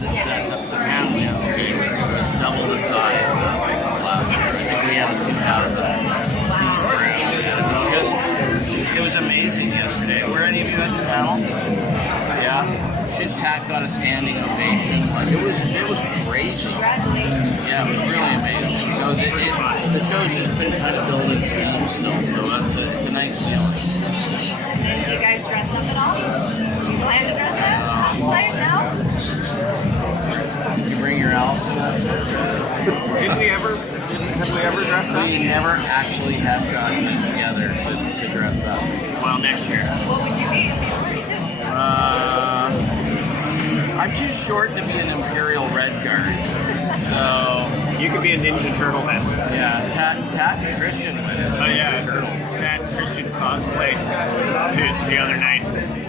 The panel yesterday was double the size of last year. I think we had a 2,000 seat room. It was amazing yesterday. Were any of you at the panel? Yeah. Tat got a standing ovation. Like it was crazy. Congratulations. Yeah, it was really amazing. So the show's just been kind of building steam still. So it's a nice feeling. And do you guys dress up at all? You plan to dress up? Cosplay now? You bring your Allison up? Have we ever dressed up? We never actually have gotten together to dress up. Well, next year. What would you be? I'm too short to be an Imperial Red Guard, so you could be a Ninja Turtle then. Yeah, Tat and Christian went as Ninja Turtles. Tat and Christian cosplayed the other night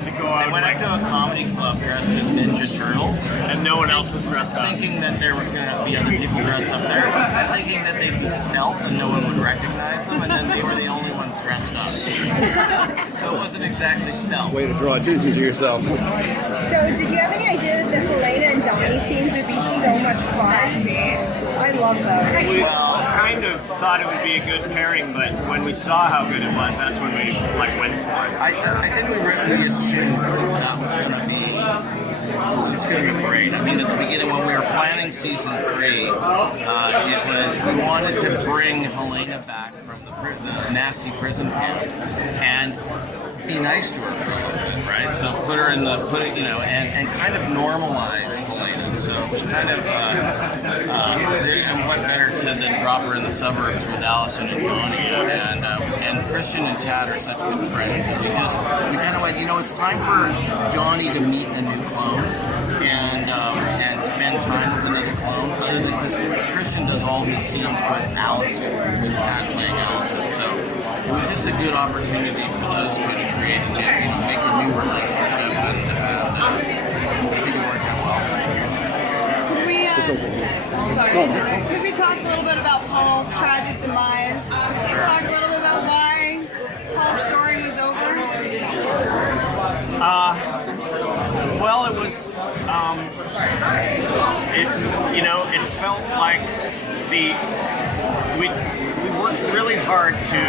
to go out. They went out to a comedy club dressed as Ninja Turtles, and no one else was dressed up. Thinking that there was going to be other people dressed up there, and thinking that they'd be stealth and no one would recognize them, and then they were the only ones dressed up. So it wasn't exactly stealth. Way to draw attention to yourself. So, did you have any idea that the Helena and Donnie scenes would be so much fun? I love those. We kind of thought it would be a good pairing, but when we saw how good it was, that's when we went for it. I think we assumed that was going to be. It's going to be great. I mean, at the beginning when we were planning season 3, we wanted to bring Helena back from the nasty prison camp and be nice to her for a little bit, right? So put her and kind of normalize Helena. So it was kind of, and what better than drop her in the suburbs with Allison and Donnie, and Christian and Tad are such good friends, and we kind of went, it's time for Donnie to meet a new clone and spend time with another clone. Other than because Christian does all his scenes with Allison, with Tad playing Allison, so it was just a good opportunity for those two to create, make a new relationship, and I think it worked out well. Could we talk a little bit about Paul's tragic demise? Talk a little bit about why Paul's story was over? Well, it was, it felt like we worked really hard to,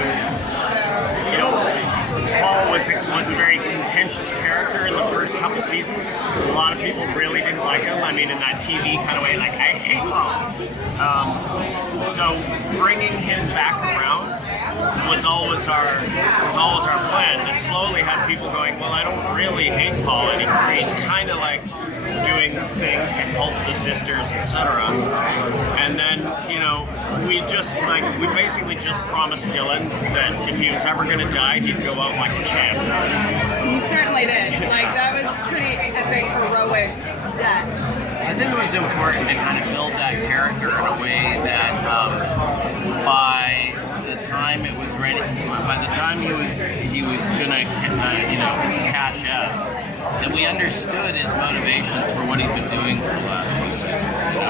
Paul was a very contentious character in the first couple seasons. A lot of people really didn't like him. I mean, in that TV kind of way, like, I hate Paul. So bringing him back around was always our plan. To slowly have people going, well, I don't really hate Paul anymore. He's kind of like doing things to help the sisters, etc. And then, we basically just promised Dylan that if he was ever going to die, he'd go out like a champ. He certainly did. That was pretty epic, heroic death. I think it was important to kind of build that character in a way that by the time it was ready, by the time he was gonna cash out, that we understood his motivations for what he'd been doing for the last few seasons.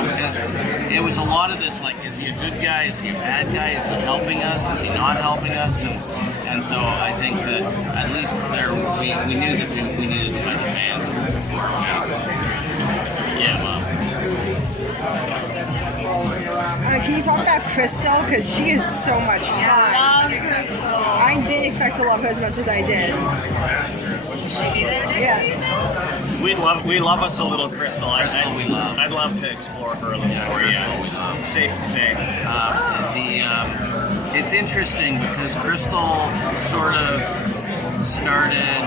Because it was a lot of this, like, is he a good guy? Is he a bad guy? Is he helping us? Is he not helping us? And so I think that at least there we knew that we needed a bunch of answers before Yeah, Mom. Can you talk about Crystal? Because she is so much fun. I didn't expect to love her as much as I did. Will she be there next season? We love us a little Crystal. I'd love to explore her a little more. Yeah, it's safe to say. It's interesting because Crystal sort of started.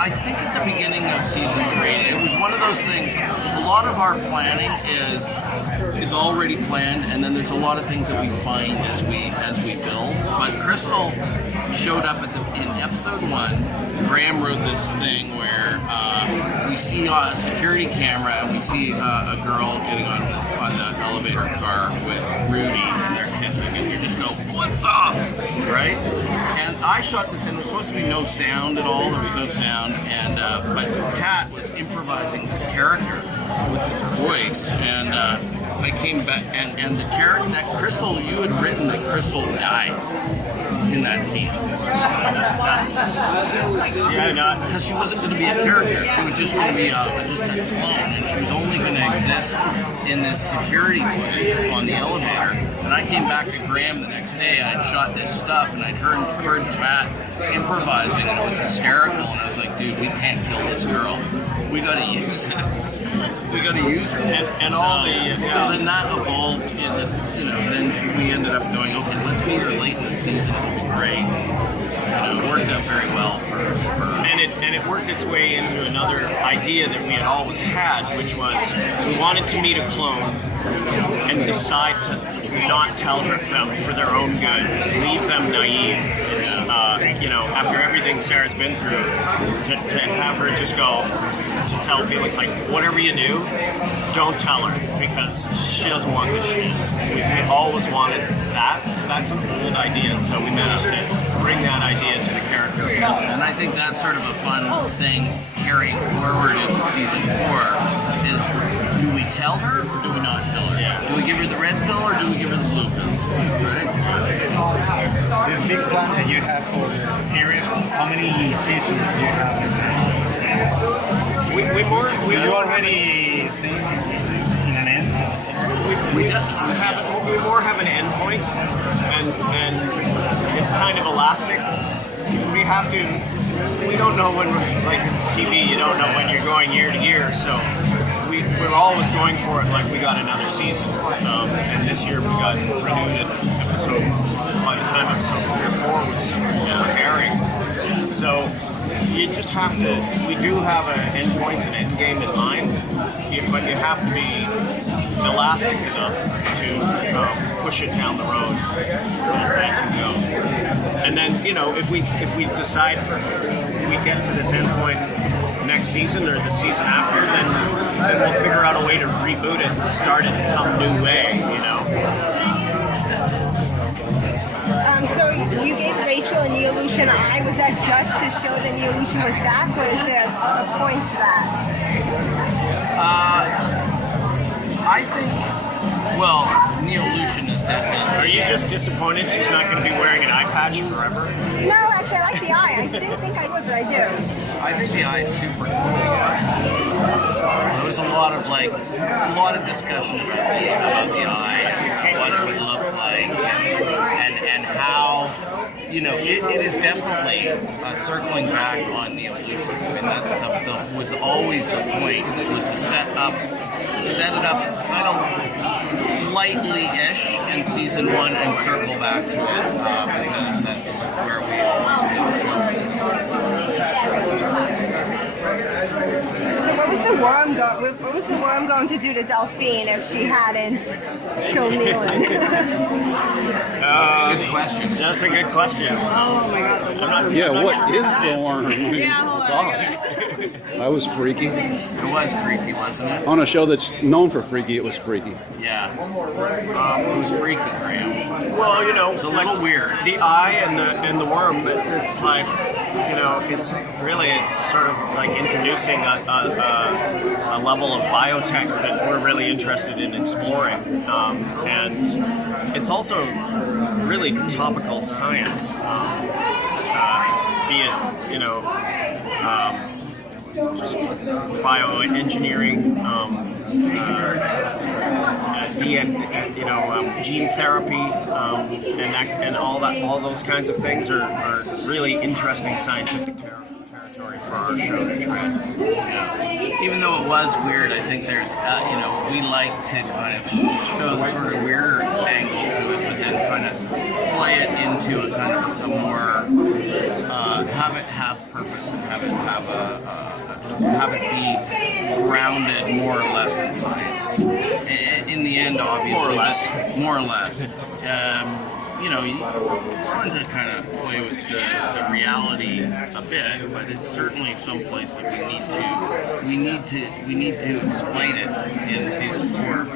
I think at the beginning of season 3, it was one of those things. A lot of our planning is already planned, and then there's a lot of things that we find as we build. But Crystal showed up in episode 1. Graham wrote this thing where we see a security camera and we see a girl getting on the elevator car with Rudy, and they're kissing, and you just go, what the? Right? And I shot this in. There was supposed to be no sound at all. There was no sound, and but Tat was improvising this character with this voice, and I came back, and the character that Crystal, you had written that Crystal dies in that scene. Yeah, not. Because she wasn't going to be a character. She was just going to be just a clone, and she was only going to exist in this security footage on the elevator. And I came back to Graham the next day, and I'd shot this stuff, and I'd heard Pat improvising, and it was hysterical. And I was like, dude, we can't kill this girl. We got to use it. We got to use her. And so, all the so then that evolved in this, then we ended up going, okay, let's meet her late in the season. It would be great. It worked out very well for and it worked its way into another idea that we had always had, which was we wanted to meet a clone and decide to not tell them for their own good, leave them naive. It's, after everything Sarah's been through, to have her just go to tell Felix, like, whatever you do, don't tell her, because she doesn't want this shit. We always wanted that. That's an old idea, so we managed to bring that idea to the character. And I think that's sort of a fun thing carrying forward in season 4 is, do we tell her or do we not tell her? Yeah. Do we give her the red pill or do we give her the blue pill? Right? The big plan that you have for the series, how many seasons do you have? We You already seen in an end? we more have an end point, and it's kind of elastic. We don't know when like it's TV, you don't know when you're going year to year, so we're always going for it like we got another season. And this year we got renewed at episode, by the time episode 3 or 4 was airing. So you just have to, we do have an end point and end game in mind, but you have to be elastic enough to push it down the road as you go. And then, if we decide we get to this end point next season or the season after, then we'll figure out a way to reboot it and start it in some new way, So you gave Rachel a Neolution eye. Was that just to show that Neolution was back, or is there a point to that? I think, well, Neolution is definitely... Are you just disappointed she's not going to be wearing an eye patch forever? No, actually, I like the eye. I didn't think I would, but I do. I think the eye is super cool. There was a lot of discussion about the eye and what it would look like and how, it is definitely circling back on the illusion. I mean, that's was always the point, was to set it up kind of lightly-ish in season 1 and circle back to it because that's where we always knew the show was going. So what was the worm going to do to Delphine if she hadn't killed Nealon? Good question. That's a good question. Oh my God. What is the worm? Yeah, hold on. That was freaky. It was freaky, wasn't it? On a show that's known for freaky, it was freaky. Yeah. It was freaky, Graham. Well, It's a little weird. The eye and the worm, it's like, it's sort of like introducing a level of biotech that we're really interested in exploring. And it's also really topical science, be it, just bioengineering, gene therapy, and all those kinds of things are really interesting scientific territory for our show to tread. Even though it was weird, I think there's, we like to kind of show the sort of weirder angle to it, but then kind of play it into a kind of a more, have it have purpose and have it be grounded more or less in science. In the end, obviously, more or less. It's fun to kind of play with the reality a bit, but it's certainly someplace that we need to explain it in season 4.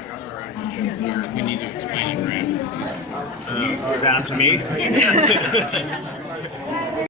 We need to explain it, Graham, in season 4. Is that up to me?